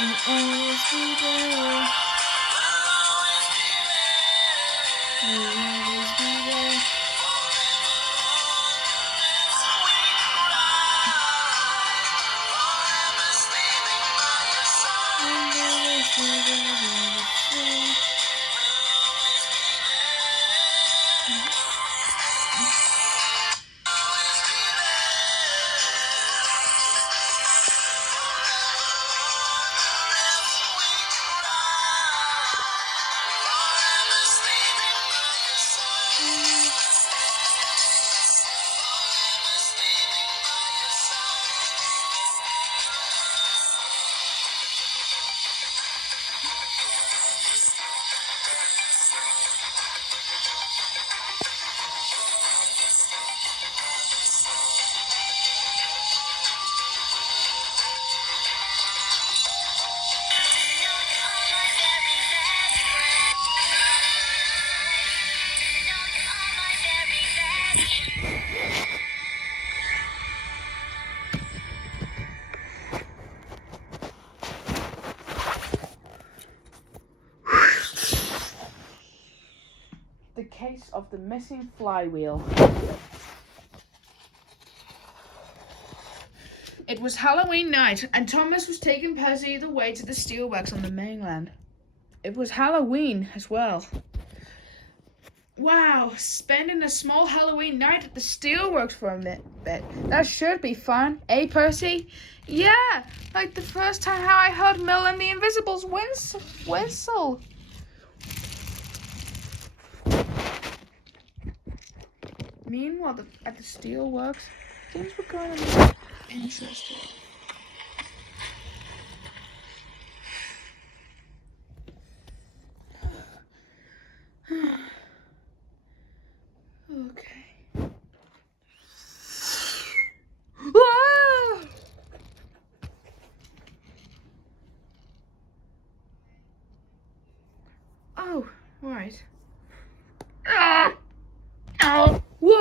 You'll always be there. You'll always be there. The case of the missing flywheel. It was Halloween night, and Thomas was taking Percy the way to the Steelworks on the mainland. It was Halloween as well. Wow, spending a small Halloween night at the Steelworks for a bit. That should be fun, eh, Percy? Yeah, like the first time how I heard Mill and the Invisibles whistle. Meanwhile, at the Steelworks, things were kind of interesting. Okay. Whoa! Oh, right. Oh, whoa!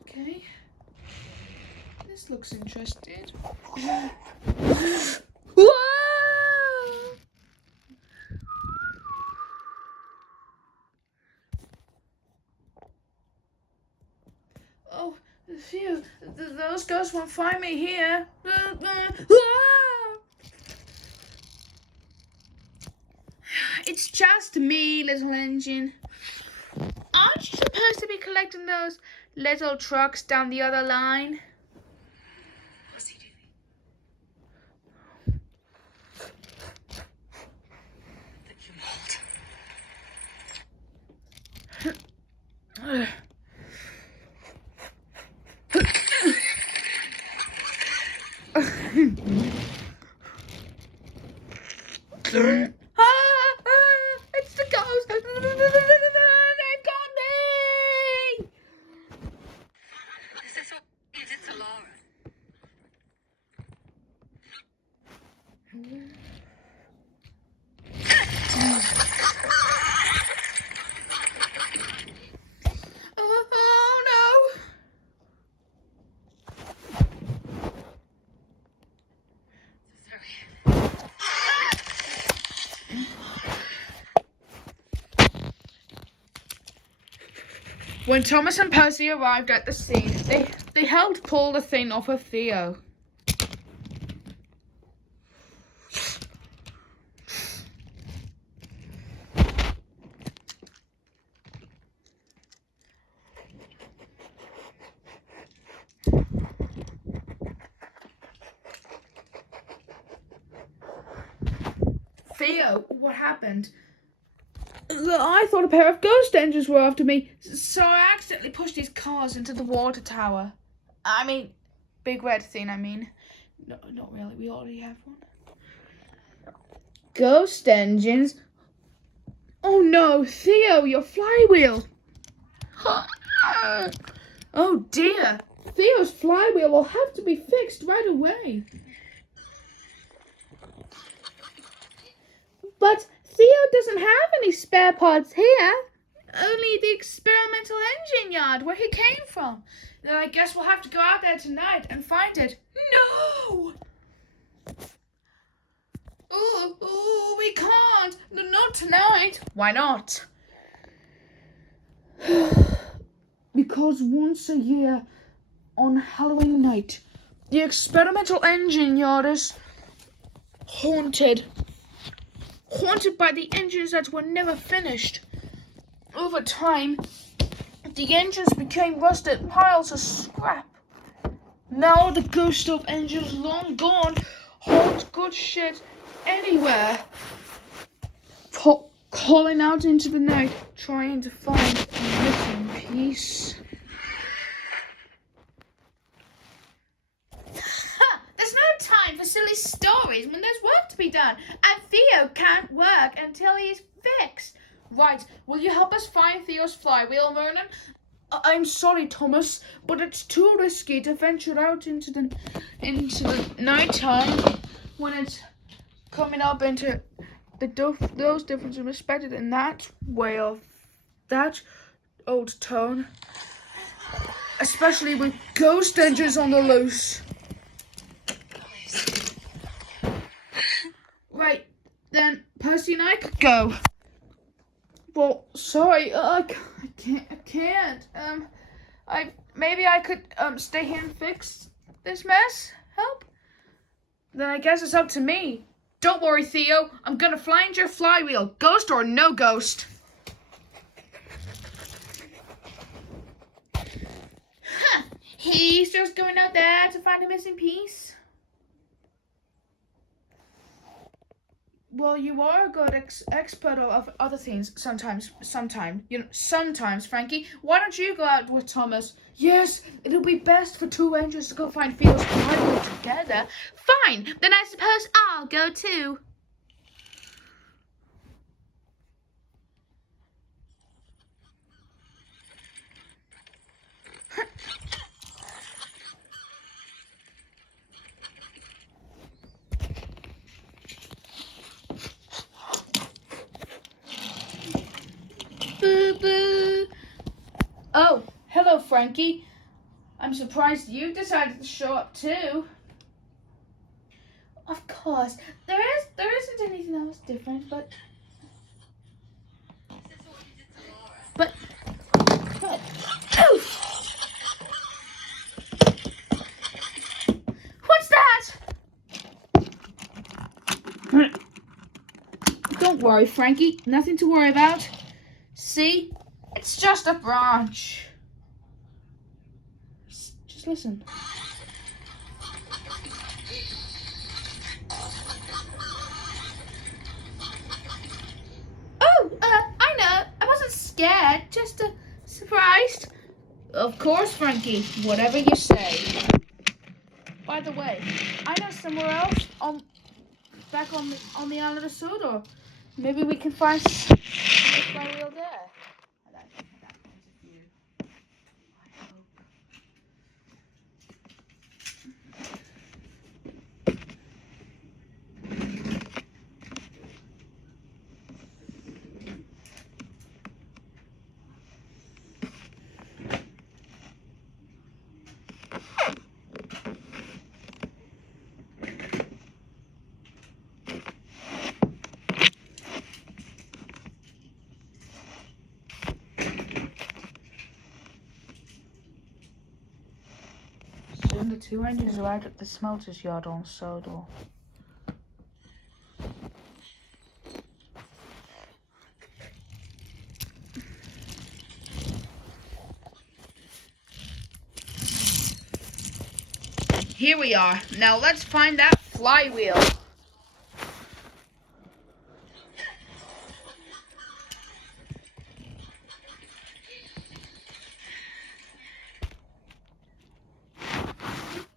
Okay. This looks interesting. Whoa! Oh, phew. Those ghosts won't find me here. It's just me, little engine. Aren't you supposed to be collecting those little trucks down the other line? What's he doing? That you won't. It's the ghost! They've got me! Is this all? Is it to Laura? Oh no! When Thomas and Percy arrived at the scene, they helped pull the thing off of Theo. Theo, what happened? I thought a pair of ghost engines were after me, so I accidentally pushed these cars into the water tower. I mean, big red thing, I mean. No, not really, we already have one. Ghost engines? Oh no, Theo, your flywheel! Oh dear, Theo's flywheel will have to be fixed right away. But Theo doesn't have any spare parts here. Only the experimental engine yard where he came from. Then I guess we'll have to go out there tonight and find it. No! Oh, we can't. No, not tonight. Why not? Because once a year on Halloween night, the experimental engine yard is haunted. Haunted by the engines that were never finished. Over time, the engines became rusted piles of scrap. Now the ghost of engines long gone haunt good shit anywhere. Calling out into the night, trying to find a missing piece. There's no time for silly stories when there's work to be done, and Theo can't work until he's fixed. Right, will you help us find Theo's flywheel, Vernon? I'm sorry, Thomas, but it's too risky to venture out into the night time when it's coming up into those differences respected in that way of that old tone, especially with ghost engines on the loose. Right, then Percy and I could go. Well, sorry, I can't. Maybe I could stay here and fix this mess. Help? Then I guess it's up to me. Don't worry, Theo. I'm gonna find your flywheel, ghost or no ghost. Huh. He's just going out there to find a missing piece. Well, you are a good expert of other things sometimes, Frankie. Why don't you go out with Thomas? Yes, it'll be best for two angels to go find Theo's flywheel together. Fine, then I suppose I'll go too. Boo boo. Oh, hello, Frankie. I'm surprised you decided to show up too. Of course, there isn't anything else different, but oof! What's that? Don't worry, Frankie. Nothing to worry about. See? It's just a branch. Just listen. Oh, I know. I wasn't scared. Just surprised. Of course, Frankie. Whatever you say. By the way, I know somewhere else back on the island of Sodor. Maybe we can find the flywheel there. Soon the two engines arrived at the smelter's yard on Sodor. Here we are. Now let's find that flywheel.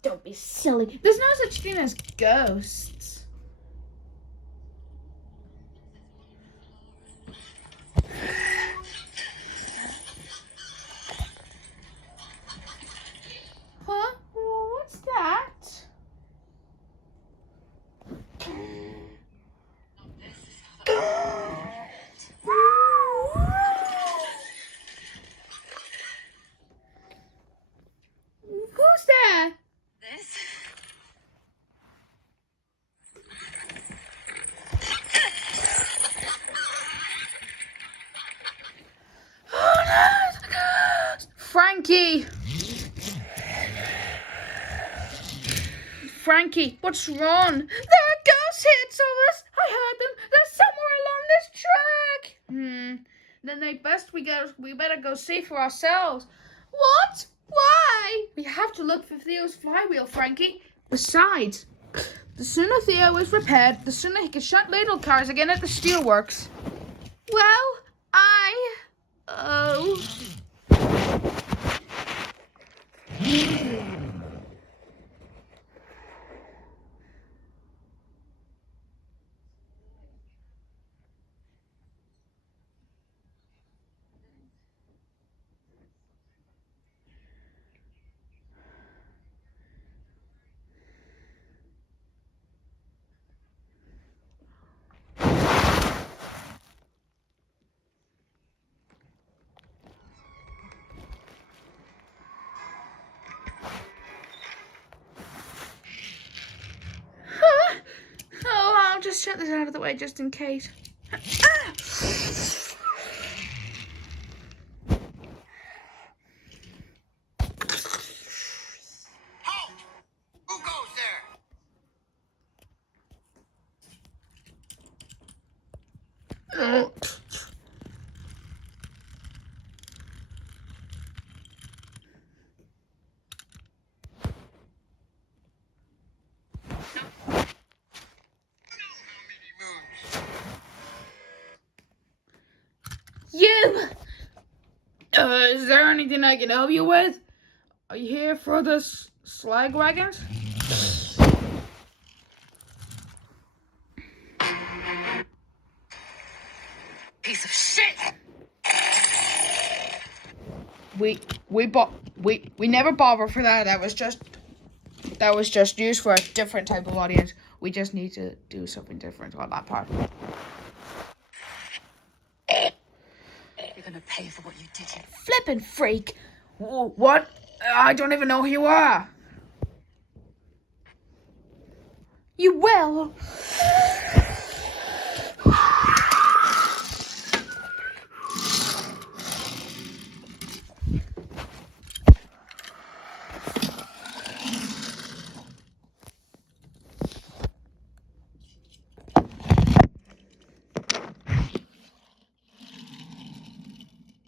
Don't be silly. There's no such thing as ghosts. Huh? What's that? Frankie! Frankie, what's wrong? There are ghost hits of us! I heard them! They're somewhere along this track! Then we better go see for ourselves. What? Why? We have to look for Theo's flywheel, Frankie. Besides, the sooner Theo is repaired, the sooner he can shut ladle cars again at the Steelworks. Well, I'll just shut this out of the way just in case. Halt! Who goes there? You! Is there anything I can help you with? Are you here for the slag wagons? Piece of shit! We never bother for that. That was just used for a different type of audience. We just need to do something different on that part. You're gonna pay for what you did here. Flippin' freak! What? I don't even know who you are. You will.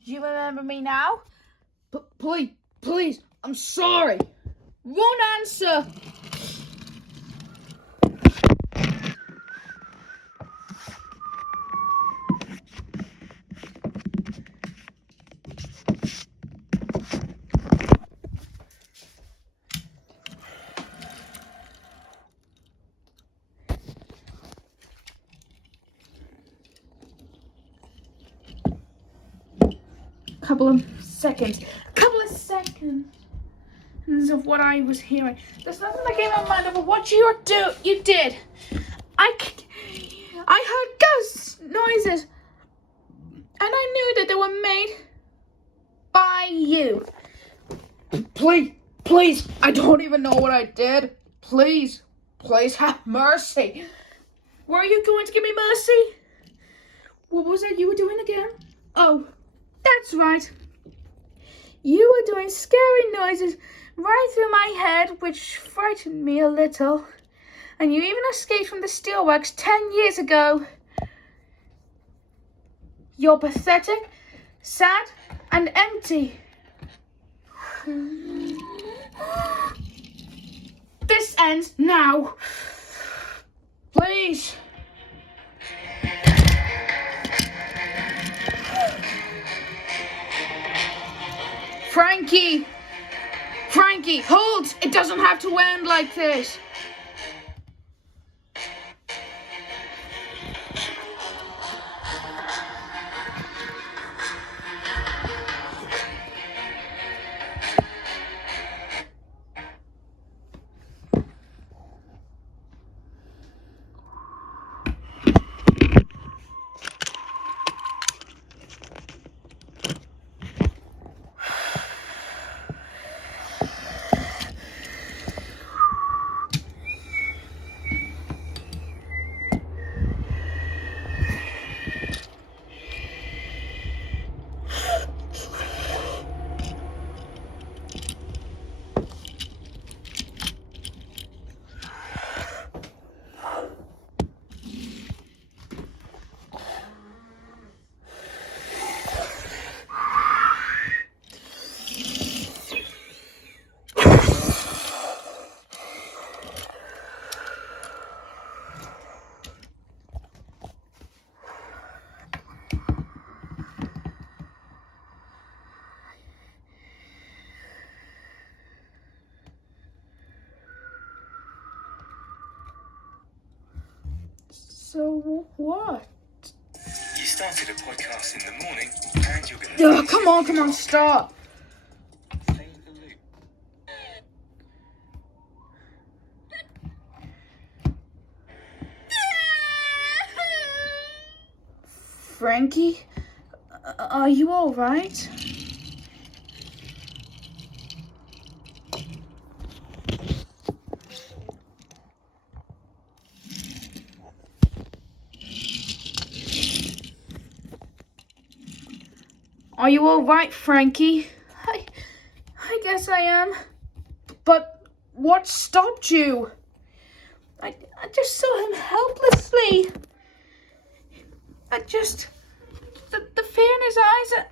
Do you remember me now? Please, I'm sorry. Won't answer. Couple of seconds of what I was hearing. There's nothing that came to mind over what you did. I heard ghost noises, and I knew that they were made by you. Please, I don't even know what I did. Please have mercy. Were you going to give me mercy? What was it you were doing again? Oh, that's right. You were doing scary noises right through my head, which frightened me a little. And you even escaped from the Steelworks 10 years ago. You're pathetic, sad, and empty. This ends now. Please. Frankie, hold! It doesn't have to end like this. So what? You started a podcast in the morning, and you're going to... Ugh, come on, stop. Stay in the loop. Frankie, are you all right? Are you all right, Frankie? I guess I am. But what stopped you? I just saw him helplessly. The fear in his eyes.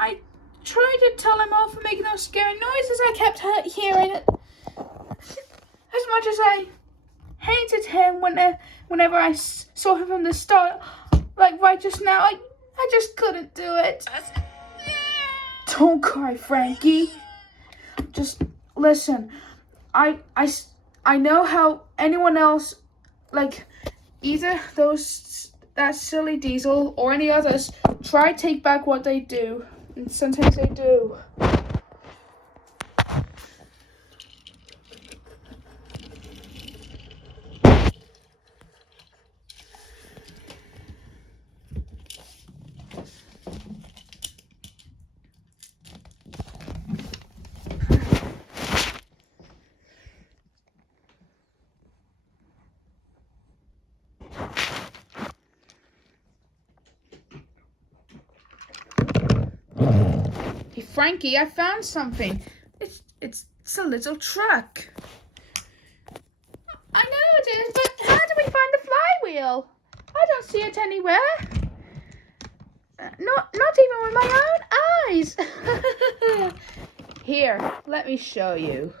I tried to tell him off for making those scary noises. I kept hearing it. As much as I hated him whenever I saw him from the start, like right just now, I just couldn't do it. Don't cry, Frankie. Just listen. I know how anyone else, like either that silly Diesel or any others, try to take back what they do, and sometimes they do. Hey, Frankie, I found something. It's a little truck. I know it is, but how do we find the flywheel? I don't see it anywhere. Not even with my own eyes. Here, let me show you.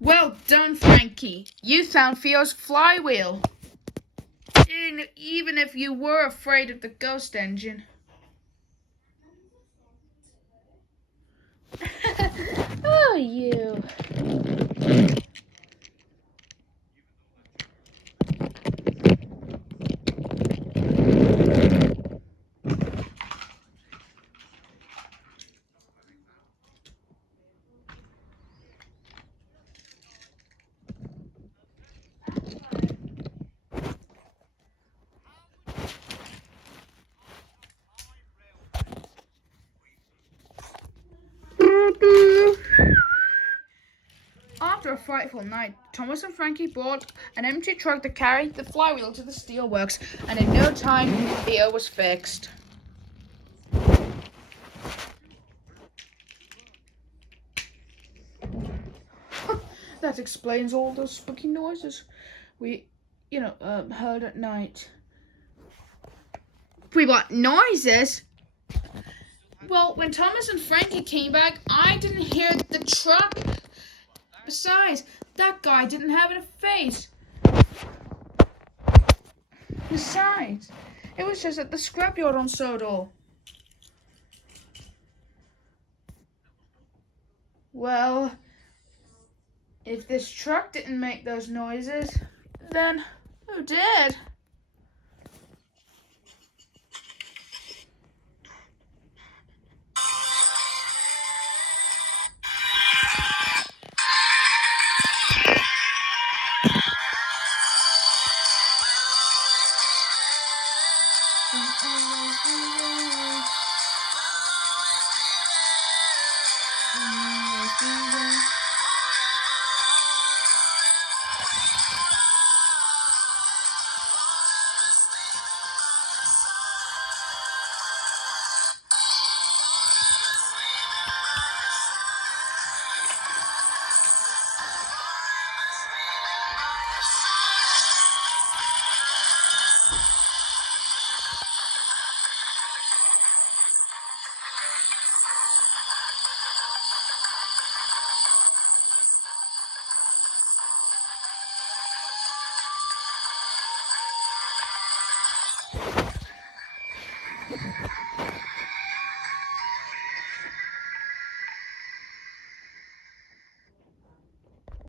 Well done, Frankie. You found Theo's flywheel. Even if you were afraid of the ghost engine. Oh, you. After a frightful night, Thomas and Frankie bought an empty truck to carry the flywheel to the Steelworks, and in no time, Theo was fixed. That explains all those spooky noises we, heard at night. We got noises? Well, when Thomas and Frankie came back, I didn't hear the truck. Besides, that guy didn't have a face. Besides, it was just at the scrapyard on Sodor. Well, if this truck didn't make those noises, then who did?